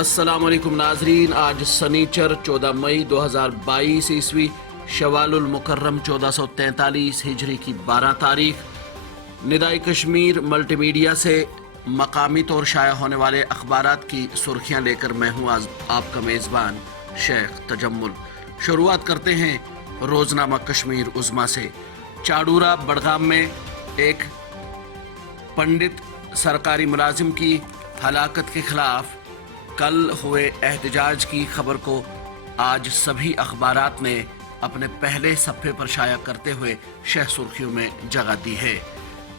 السلام علیکم ناظرین، آج سنیچر 14 مئی 2022 عیسوی شوال المکرم 1443 ہجری کی 12 تاریخ۔ ندائے کشمیر ملٹی میڈیا سے مقامی طور شائع ہونے والے اخبارات کی سرخیاں لے کر میں ہوں آج آپ کا میزبان شیخ تجمل۔ شروعات کرتے ہیں روزنامہ کشمیر عظمیٰ سے۔ چاڈورہ بڑگام میں ایک پنڈت سرکاری ملازم کی ہلاکت کے خلاف کل ہوئے احتجاج کی خبر کو آج سبھی اخبارات نے اپنے پہلے صفحے پر شائع کرتے ہوئے شہ سرخیوں میں جگہ دی ہے۔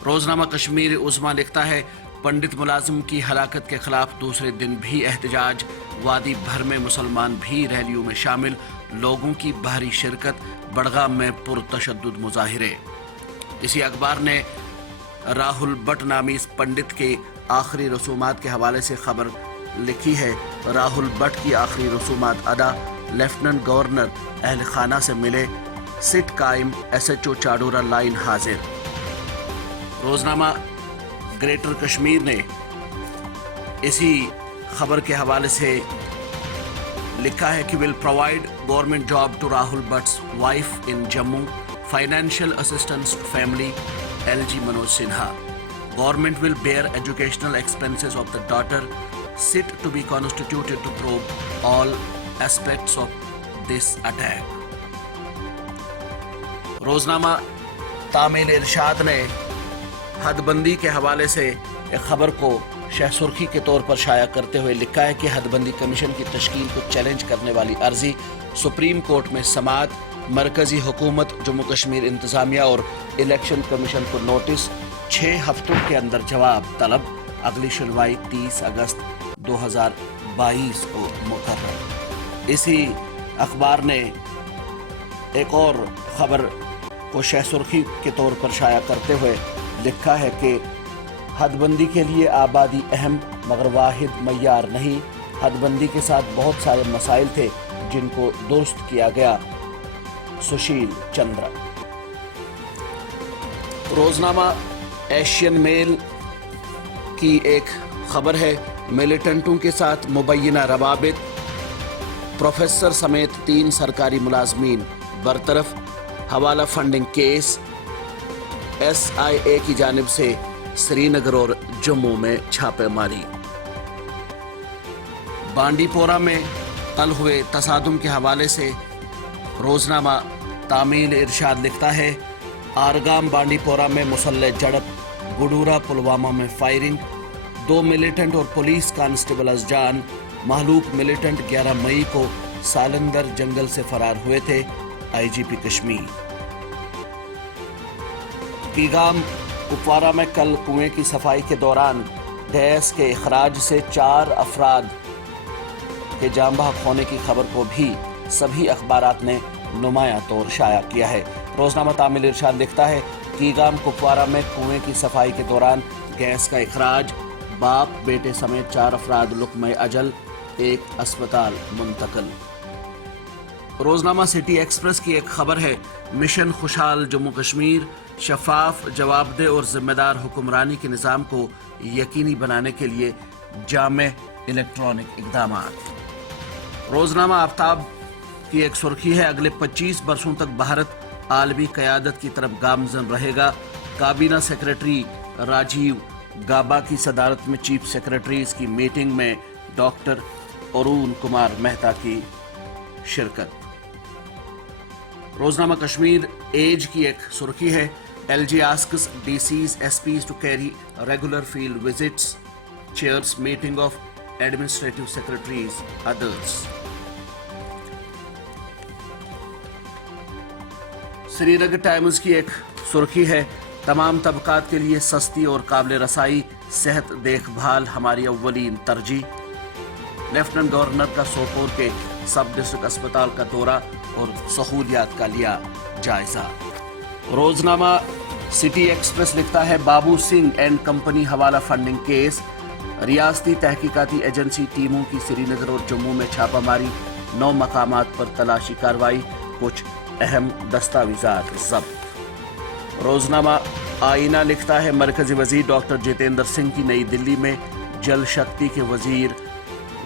روزنامہ کشمیر عظمیٰ لکھتا ہے، پنڈت ملازم کی ہلاکت کے خلاف دوسرے دن بھی احتجاج، وادی بھر میں مسلمان بھی ریلیوں میں شامل، لوگوں کی بھاری شرکت، بڑگام میں پرتشدد مظاہرے۔ اسی اخبار نے راہل بٹ نامی اس پنڈت کے آخری رسومات کے حوالے سے خبر لکھی ہے۔ راہل بٹ کی آخری رسومات ادا، لیفٹننٹ گورنر اہل خانہ سے ملے، سٹ قائم، S H O Chadoora line حاضر۔ روزنامہ گریٹر کشمیر نے اسی خبر کے حوالے سے لکھا ہے کہ will provide government job to Rahul Bhatt's wife in Jammu, financial assistance to family, LG Manoj Sinha. Government will bear educational expenses of the daughter, sit to be constituted to probe all aspects of this attack. روزنامہ تامل ارشاد نے حد بندی کے حوالے سے ایک خبر کو شہ سرخی کے طور پر شائع کرتے ہوئے لکھا ہے کہ حد بندی کمیشن کی تشکیل کو چیلنج کرنے والی عرضی سپریم کورٹ میں سماعت، مرکزی حکومت، جموں کشمیر انتظامیہ اور الیکشن کمیشن کو نوٹس، 6 ہفتوں کے اندر جواب طلب، اگلی سنوائی 30 اگست 2022 کو مقرر۔ اسی اخبار نے ایک اور خبر کو شہ سرخی کے طور پر شائع کرتے ہوئے لکھا ہے کہ حد بندی کے لیے آبادی اہم مگر واحد معیار نہیں، حد بندی کے ساتھ بہت سارے مسائل تھے جن کو درست کیا گیا، سشیل چندرا۔ روزنامہ ایشین میل کی ایک خبر ہے، ملیٹنٹوں کے ساتھ مبینہ روابط، پروفیسر سمیت 3 سرکاری ملازمین برطرف، حوالہ فنڈنگ کیس، ایس آئی اے کی جانب سے سری نگر اور جموں میں چھاپے ماری۔ بانڈی پورہ میں کل ہوئے تصادم کے حوالے سے روزنامہ تامل ارشاد لکھتا ہے، آرگام بانڈی پورہ میں مسلح جھڑپ، گڈورہ پلوامہ میں فائرنگ، 2 ملیٹنٹ اور پولیس کانسٹیبل از جان، مہلوک ملیٹنٹ 11 مئی کو سالندر جنگل سے فرار ہوئے تھے، آئی جی پی کشمیر۔ کیگام کپوارہ میں کل کنویں کی صفائی کے دوران گیس کے اخراج سے 4 افراد کے جاں بحق ہونے کی خبر کو بھی سبھی اخبارات نے نمایاں طور شائع کیا ہے۔ روزنامہ تامل ارشاد لکھتا ہے، کیگام کپوارہ میں کنویں کی صفائی کے دوران گیس کا اخراج، باپ بیٹے سمیت 4 افراد لقمہ اجل، 1 اسپتال منتقل۔ روزنامہ سٹی ایکسپریس کی ایک خبر ہے، مشن خوشحال جموں کشمیر، شفاف، جواب دہ اور ذمہ دار حکمرانی کے نظام کو یقینی بنانے کے لیے جامع الیکٹرانک اقدامات۔ روزنامہ آفتاب کی ایک سرخی ہے، اگلے 25 برسوں تک بھارت عالمی قیادت کی طرف گامزن رہے گا، کابینہ سیکرٹری راجیو گابا کی صدارت میں چیف سیکرٹریز کی میٹنگ میں ڈاکٹر ارون کمار مہتا کی شرکت۔ روزنامہ کشمیر ایج کی ایک سرخی ہے، L G asks D Cs S Ps to carry regular field visits, chairs meeting of administrative secretaries others. Srinagar times کی ایک سرخی ہے، تمام طبقات کے لیے سستی اور قابل رسائی صحت دیکھ بھال ہماری اولین ترجیح، لیفٹننٹ گورنر کا سوپور کے سب ڈسٹرکٹ اسپتال کا دورہ اور سہولیات کا لیا جائزہ۔ روزنامہ سٹی ایکسپریس لکھتا ہے، بابو سنگھ اینڈ کمپنی حوالہ فنڈنگ کیس، ریاستی تحقیقاتی ایجنسی ٹیموں کی سری نگر اور جموں میں چھاپہ ماری، 9 مقامات پر تلاشی کارروائی، کچھ اہم دستاویزات ضبط۔ روزنامہ آئینہ لکھتا ہے، مرکزی وزیر ڈاکٹر جتیندر سنگھ کی نئی دلی میں جل شکتی کے وزیر